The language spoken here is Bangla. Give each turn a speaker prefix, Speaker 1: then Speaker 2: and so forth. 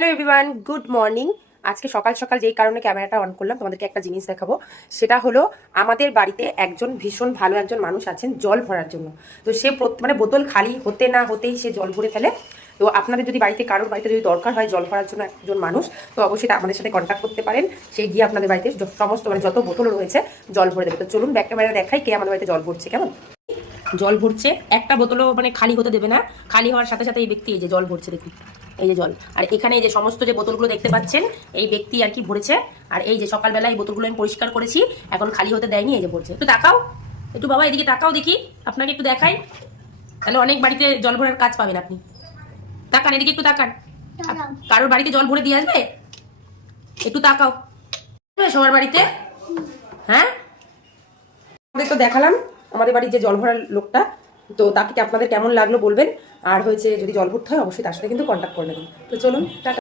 Speaker 1: হ্যালো এভরিওয়ান গুড মর্নিং আজকে সকাল সকাল যেই কারণে ক্যামেরাটা অন করলাম, তোমাদেরকে একটা জিনিস দেখাবো। সেটা হলো, আমাদের বাড়িতে একজন ভীষণ ভালো একজন মানুষ আছেন, জল ভরার জন্য। তো সে মানে বোতল খালি হতে না হতেই সে জল ভরে ফেলে। তো আপনাদের যদি বাড়িতে কারোর বাড়িতে যদি দরকার হয় জল ভরার জন্য একজন মানুষ, তো অবশ্যই আমাদের সাথে কন্ট্যাক্ট করতে পারেন। সে গিয়ে আপনাদের বাড়িতে সমস্ত মানে যত বোতল রয়েছে, জল ভরে দেবে। তো চলুন ব্যাক ক্যামেরা দেখাই কে আমাদের বাড়িতে জল ভরছে, কেমন? জল ভরছে, একটা বোতলও মানে খালি হতে দেবে না। খালি হওয়ার সাথে সাথে এই ব্যক্তি এই যে জল ভরছে, দেখুন। এই যে জল। আর এখানে এই যে সমস্ত যে বোতলগুলো দেখতে পাচ্ছেন এই ব্যক্তি আর কি ভরেছে। আর এই যে সকালবেলা এই বোতলগুলো আমি পরিষ্কার করেছি এখন খালি হতে দেয়নি এই যে ভরছে। একটু তাকাও। একটু বাবা এদিকে তাকাও দেখি। আপনাকে একটু দেখাই। তাহলে অনেক বাড়িতে জল ভরার কাজ পাবেন আপনি। তাকান এদিকে একটু তাকান। কারোর বাড়িতে জল ভরে দিয়ে আসবে? একটু তাকাও। সবার বাড়িতে? হ্যাঁ? আমাদের তো দেখালাম আমাদের বাড়ির যে জল ভরার লোকটা। তো তাকে আপনাদের কেমন লাগল বলবেন? আর হয়েছে যদি জল ভর্তি হয়, অবশ্যই তার সাথে কিন্তু কন্ট্যাক্ট করে নেবেন। তো চলুন, টাটা।